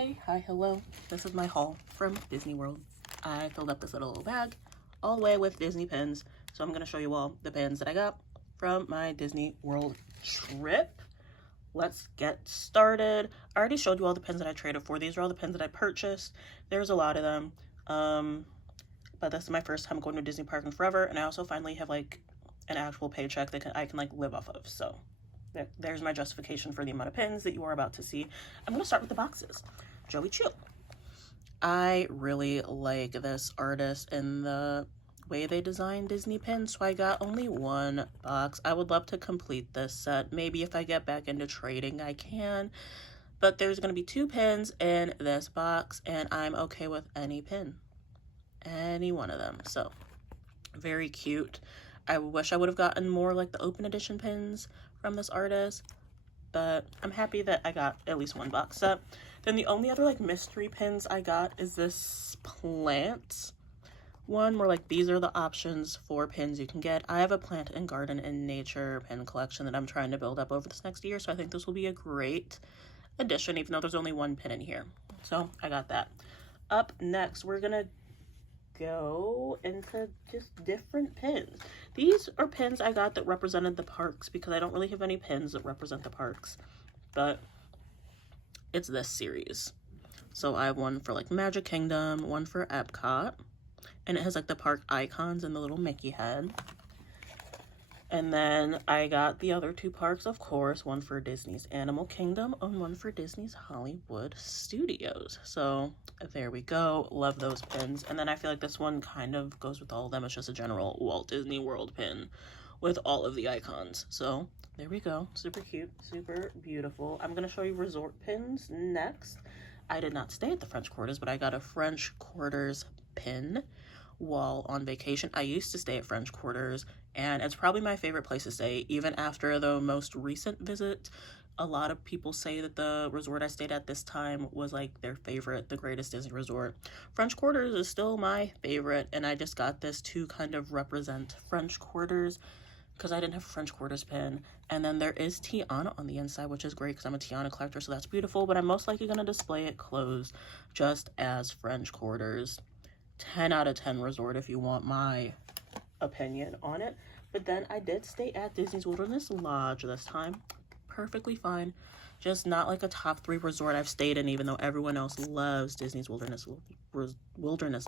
Hey, hi, hello. This is my haul from Disney World. I filled up this little bag all the way with Disney pins. So I'm going to show you all the pins that I got from my Disney World trip. Let's get started. I already showed you all the pins that I traded for. These are all the pins that I purchased. There's a lot of them. But this is my first time going to Disney Park in forever. And I also finally have like an actual paycheck that I can like live off of. So there's my justification for the amount of pins that you are about to see. I'm going to start with the boxes. Joey Chu. I really like this artist and the way they design Disney pins, so I got only one box. I would love to complete this set. Maybe if I get back into trading, I can. But there's going to be 2 pins in this box, and I'm okay with any pin. Any one of them. So, very cute. I wish I would have gotten more like the open edition pins from this artist, but I'm happy that I got at least one box set. Then the only other like mystery pins I got is this plant one where like these are the options for pins you can get. I have a plant and garden and nature pin collection that I'm trying to build up over this next year, so I think this will be a great addition even though there's only one pin in here. So I got that. Up next, we're gonna go into just different pins. These are pins I got that represented the parks because I don't really have any pins that represent the parks, but it's this series. So I have one for like Magic Kingdom, one for Epcot, and it has like the park icons and the little Mickey head. And then I got the other 2 parks, of course, one for Disney's Animal Kingdom and one for Disney's Hollywood Studios. So there we go. Love those pins. And then I feel like this one kind of goes with all of them. It's just a general Walt Disney World pin with all of the icons. So there we go. Super cute, super beautiful. I'm going to show you resort pins next. I did not stay at the French Quarters, but I got a French Quarters pin while on vacation. I used to stay at French Quarters, and it's probably my favorite place to stay. Even after the most recent visit, a lot of people say that the resort I stayed at this time was like their favorite, the greatest Disney resort. French Quarters is still my favorite, and I just got this to kind of represent French Quarters because I didn't have a French Quarters pin. And then there is Tiana on the inside, which is great because I'm a Tiana collector, so that's beautiful, but I'm most likely going to display it closed just as French Quarters. 10 out of 10 resort if you want my opinion on it. But then I did stay at Disney's Wilderness Lodge this time. Perfectly fine. Just not like a top 3 resort I've stayed in, even though everyone else loves Disney's Wilderness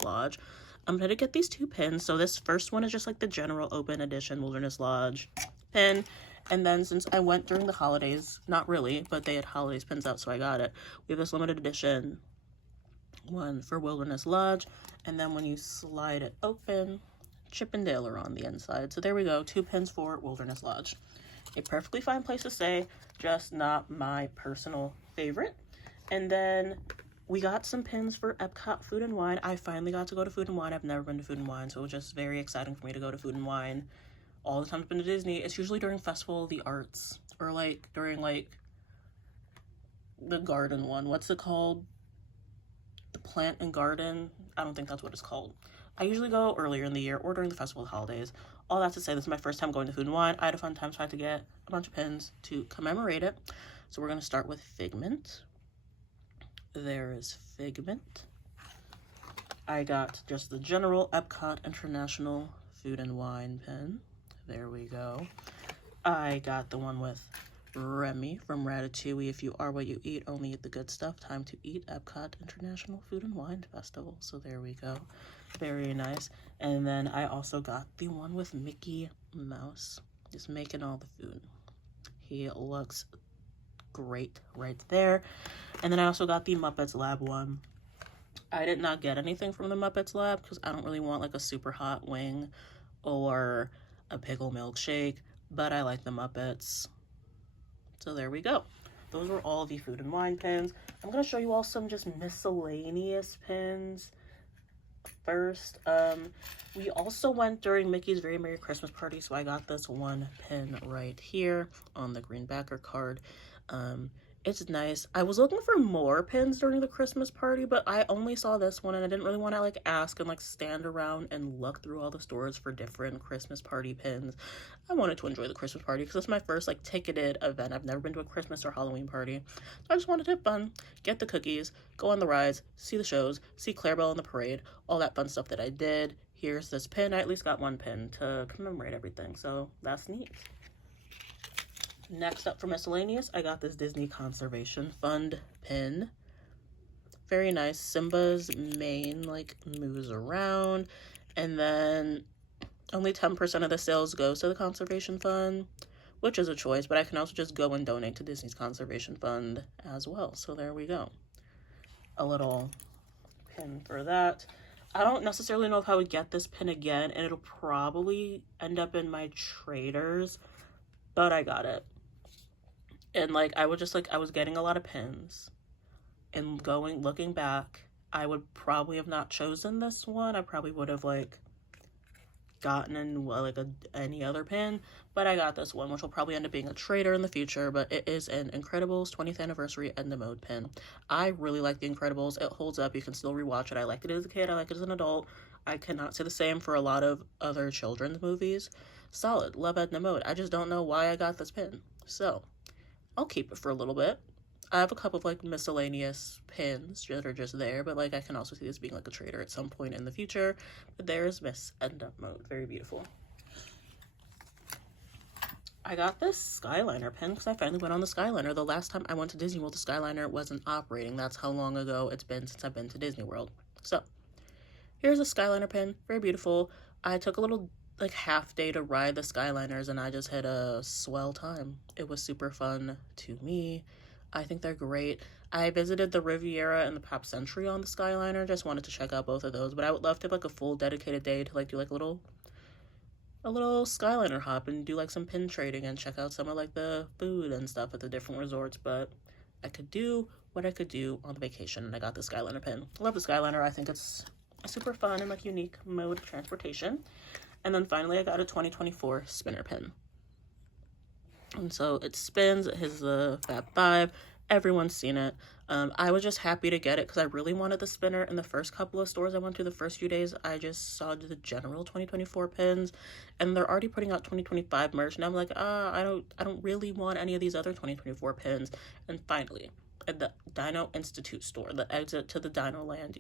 Lodge. I'm going to get these 2 pins. So this first one is just like the general open edition Wilderness Lodge pin. And then since I went during the holidays, not really, but they had holidays pins out, so I got it. We have this limited edition one for Wilderness Lodge, and then when you slide it open, Chip and Dale are on the inside. So there we go, 2 pins for Wilderness Lodge. A perfectly fine place to stay, just not my personal favorite. And then we got some pins for Epcot Food and Wine. I finally got to go to Food and Wine. I've never been to Food and Wine, so it was just very exciting for me to go to Food and Wine. All the time I've been to Disney, it's usually during Festival of the Arts, or like during like the garden one. What's it called? The plant and garden. I don't think that's what it's called. I usually go earlier in the year or during the festival holidays. All that to say, this is my first time going to Food and Wine. I had a fun time, so I had to get a bunch of pins to commemorate it. So we're going to start with Figment. There is Figment. I got just the general Epcot International Food and Wine pin. There we go. I got the one with Remy from Ratatouille. If you are what you eat, only eat the good stuff. Time to eat. Epcot International Food and Wine Festival. So there we go. Very nice. And then I also got the one with Mickey Mouse. Just making all the food. He looks great right there. And then I also got the Muppets Lab one. I did not get anything from the Muppets Lab because I don't really want like a super hot wing or a pickle milkshake, but I like the Muppets. So there we go. Those were all the Food and Wine pins. I'm going to show you all some just miscellaneous pins. First, we also went during Mickey's Very Merry Christmas Party, so I got this one pin right here on the green backer card. It's nice. I was looking for more pins during the Christmas party, but I only saw this one and I didn't really want to like ask and like stand around and look through all the stores for different Christmas party pins. I wanted to enjoy the Christmas party because it's my first like ticketed event. I've never been to a Christmas or Halloween party. So I just wanted to have fun, get the cookies, go on the rides, see the shows, see Clarabelle in the parade, all that fun stuff that I did. Here's this pin. I at least got one pin to commemorate everything, so that's neat. Next up for miscellaneous, I got this Disney Conservation Fund pin. Very nice. Simba's mane like moves around, and then only 10% of the sales goes to the Conservation Fund, which is a choice, but I can also just go and donate to Disney's Conservation Fund as well. So there we go. A little pin for that. I don't necessarily know if I would get this pin again, and it'll probably end up in my traders, but I got it. And like I was getting a lot of pins, and looking back, I would probably have not chosen this one. I probably would have like gotten in like any other pin, but I got this one, which will probably end up being a trader in the future. But it is an Incredibles 20th anniversary end of mode pin. I really like the Incredibles. It holds up. You can still rewatch it. I liked it as a kid. I like it as an adult. I cannot say the same for a lot of other children's movies. Solid. Love Edna Mode. I just don't know why I got this pin. So I'll keep it for a little bit. I have a couple of like miscellaneous pins that are just there, but like I can also see this being like a trader at some point in the future. But there's Miss End Up Mode. Very beautiful. I got this Skyliner pin because I finally went on the Skyliner. The last time I went to Disney World, the Skyliner wasn't operating. That's how long ago it's been since I've been to Disney World. So here's a Skyliner pin. Very beautiful. I took a little like half day to ride the Skyliners and I just had a swell time. It was super fun to me. I think they're great. I visited the Riviera and the Pop Century on the Skyliner. Just wanted to check out both of those, but I would love to have like a full dedicated day to like do like a little Skyliner hop and do like some pin trading and check out some of like the food and stuff at the different resorts. But I could do what I could do on the vacation, and I got the Skyliner pin. I love the Skyliner. I think it's a super fun and like unique mode of transportation. And then finally I got a 2024 spinner pin. And so it spins. It has the Fab 5. Everyone's seen it. I was just happy to get it because I really wanted the spinner. In the first couple of stores I went to the first few days, I just saw the general 2024 pins, and they're already putting out 2025 merch, and I'm like, I don't really want any of these other 2024 pins. And finally, at the Dino Institute store, the exit to the Dino Land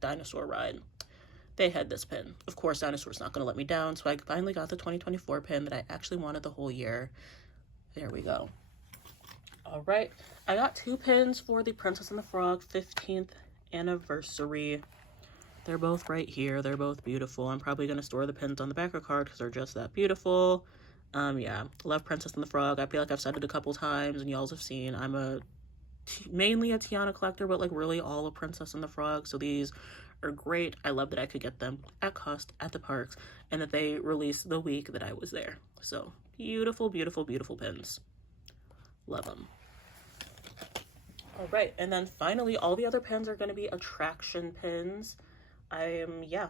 dinosaur ride, they had this pin. Of course, Dinosaur's not going to let me down, so I finally got the 2024 pin that I actually wanted the whole year. There we go. All right, I got 2 pins for the Princess and the Frog 15th anniversary. They're both right here. They're both beautiful. I'm probably going to store the pins on the backer card because they're just that beautiful. Yeah, love Princess and the Frog. I feel like I've said it a couple times and y'all have seen. I'm mainly a Tiana collector, but like really all of Princess and the Frog. So these are great. I love that I could get them at cost at the parks and that they released the week that I was there. So beautiful, beautiful, beautiful pins. Love them. All right, and then finally, all the other pins are going to be attraction pins. Yeah,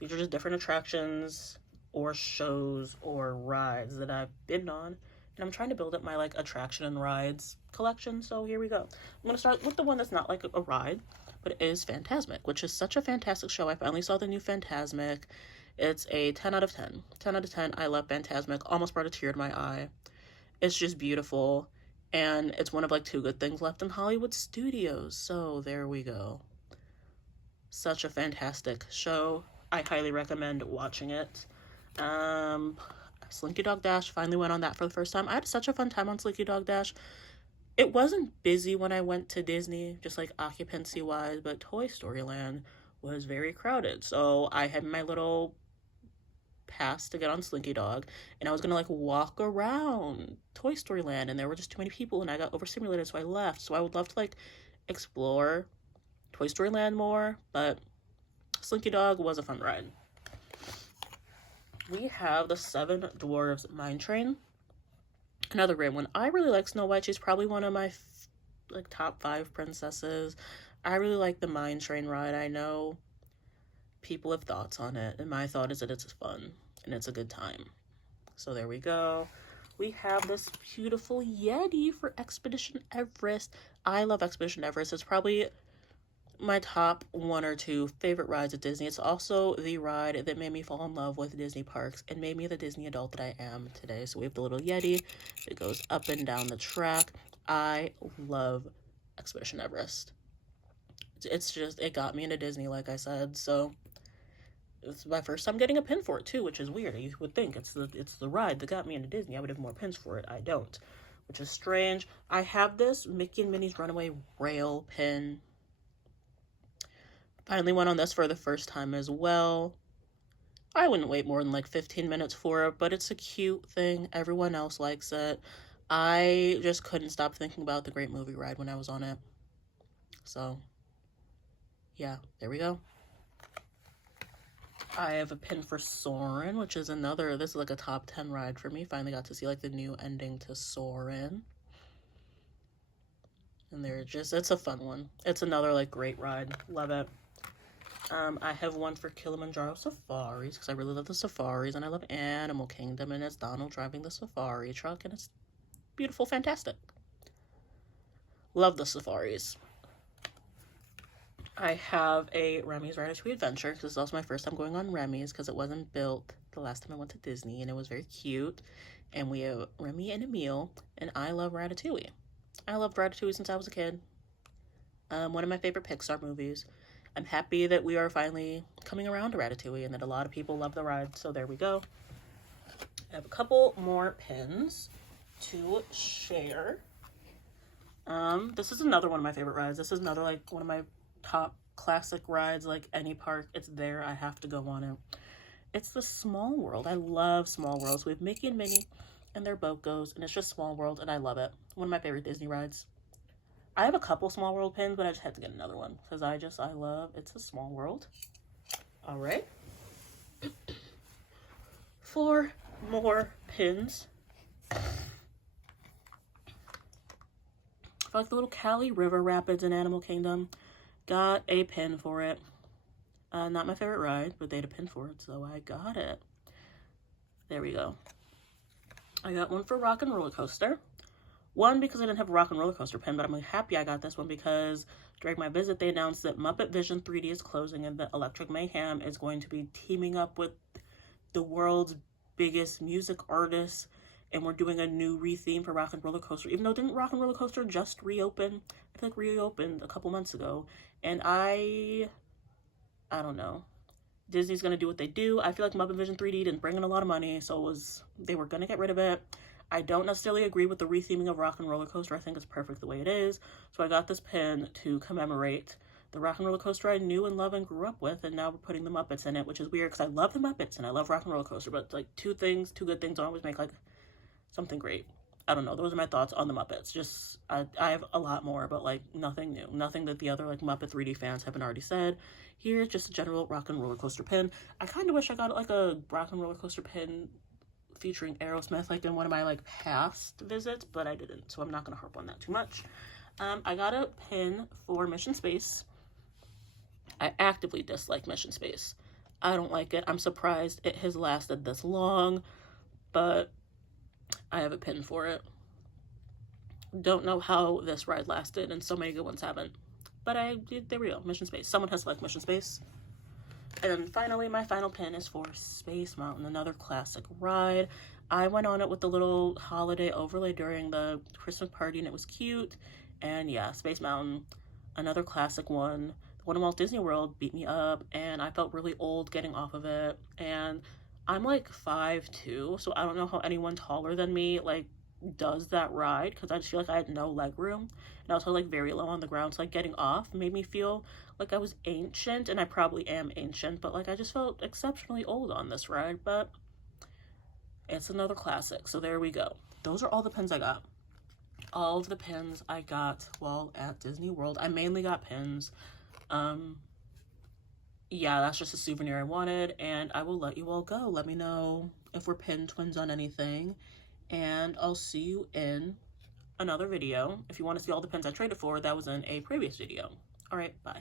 these are just different attractions or shows or rides that I've been on. And I'm trying to build up my like attraction and rides collection. So here we go. I'm going to start with the one that's not like a ride, but it is Fantasmic, which is such a fantastic show. I finally saw the new Fantasmic. It's a 10 out of 10. 10 out of 10. I love Fantasmic. Almost brought a tear to my eye. It's just beautiful. And it's one of like 2 good things left in Hollywood studios. So there we go. Such a fantastic show. I highly recommend watching it. Slinky Dog Dash, finally went on that for the first time. I had such a fun time on Slinky Dog Dash. It wasn't busy when I went to Disney, just like occupancy wise, but Toy Story Land was very crowded. So I had my little pass to get on Slinky Dog, and I was gonna like walk around Toy Story Land, and there were just too many people and I got overstimulated, so I left. So I would love to like explore Toy Story Land more, but Slinky Dog was a fun ride. We have the 7 Dwarves Mine Train. Another great one. I really like Snow White. She's probably one of my like top 5 princesses. I really like the Mine Train ride. I know people have thoughts on it, and my thought is that it's fun and it's a good time. So there we go. we have this beautiful Yeti for Expedition Everest. I love Expedition Everest. It's probably my top 1 or 2 favorite rides at Disney. It's also the ride that made me fall in love with Disney parks and made me the Disney adult that I am today. So we have the little Yeti that goes up and down the track. I love Expedition Everest. It's just, it got me into Disney, like I said. So it's my first time getting a pin for it too, which is weird. You would think it's the ride that got me into Disney. I would have more pins for it. I don't, which is strange. I have this Mickey and Minnie's Runaway Rail pin. Finally went on this for the first time as well. I wouldn't wait more than like 15 minutes for it, but it's a cute thing. Everyone else likes it. I just couldn't stop thinking about the Great Movie Ride when I was on it. So, yeah, there we go. I have a pin for Soarin', which is another, this is like a top 10 ride for me. Finally got to see like the new ending to Soarin'. And they're just, it's a fun one. It's another like great ride. Love it. I have one for Kilimanjaro Safaris because I really love the safaris and I love Animal Kingdom, and it's Donald driving the safari truck and it's beautiful, fantastic. Love the safaris. I have a Remy's Ratatouille Adventure because this is also my first time going on Remy's because it wasn't built the last time I went to Disney, and it was very cute. And we have Remy and Emile, and I love Ratatouille. I loved Ratatouille since I was a kid. One of my favorite Pixar movies. I'm happy that we are finally coming around to Ratatouille and that a lot of people love the ride, so there we go. I have a couple more pins to share. This is another one of my favorite rides. This is another, like, one of my top classic rides, like any park. It's there. I have to go on it. It's the Small World. I love Small World. So we have Mickey and Minnie and their boat goes, and it's just Small World, and I love it. One of my favorite Disney rides. I have a couple Small World pins, but I just had to get another one because I love It's a Small World. All right. 4 more pins. For like the little Cali River Rapids in Animal Kingdom. Got a pin for it. Not my favorite ride, but they had a pin for it, so I got it. There we go. I got one for Rock and Roller Coaster. One, because I didn't have a Rock and Roller Coaster pin, but I'm really happy I got this one because during my visit, they announced that Muppet Vision 3D is closing and that Electric Mayhem is going to be teaming up with the world's biggest music artists, and we're doing a new re-theme for Rock and Roller Coaster. Even though didn't Rock and Roller Coaster just reopen? I feel like reopened a couple months ago, and I don't know. Disney's gonna do what they do. I feel like Muppet Vision 3D didn't bring in a lot of money, so they were gonna get rid of it. I don't necessarily agree with the retheming of Rock and Roller Coaster. I think it's perfect the way it is. So I got this pin to commemorate the Rock and Roller Coaster I knew and love and grew up with, and now we're putting the Muppets in it, which is weird because I love the Muppets and I love Rock and Roller Coaster, but like two good things don't always make like something great. I don't know. Those are my thoughts on the Muppets. Just, I have a lot more, but like nothing new. Nothing that the other like Muppet 3D fans haven't already said. Here's just a general Rock and Roller Coaster pin. I kind of wish I got like a Rock and Roller Coaster pin featuring Aerosmith like in one of my like past visits, but I didn't, so I'm not going to harp on that too much. I got a pin for Mission Space. I actively dislike Mission Space. I don't like it. I'm surprised it has lasted this long, but I have a pin for it. Don't know how this ride lasted, and so many good ones haven't. But there we go, Mission Space. Someone has to like Mission Space. And then finally, my final pin is for Space Mountain, another classic ride. I went on it with the little holiday overlay during the Christmas party, and it was cute. And yeah, Space Mountain, another classic one. The one in Walt Disney World beat me up, and I felt really old getting off of it. And I'm like 5'2", so I don't know how anyone taller than me like does that ride, because I just feel like I had no leg room, and I was like very low on the ground, so like getting off made me feel like I was ancient, and I probably am ancient, but like I just felt exceptionally old on this ride. But it's another classic, so there we go. Those are all the pins I got. All of the pins I got while at Disney World. I mainly got pins. Yeah, that's just a souvenir I wanted, and I will let you all go. Let me know if we're pin twins on anything, and I'll see you in another video. If you want to see all the pins I traded for, that was in a previous video. All right, bye.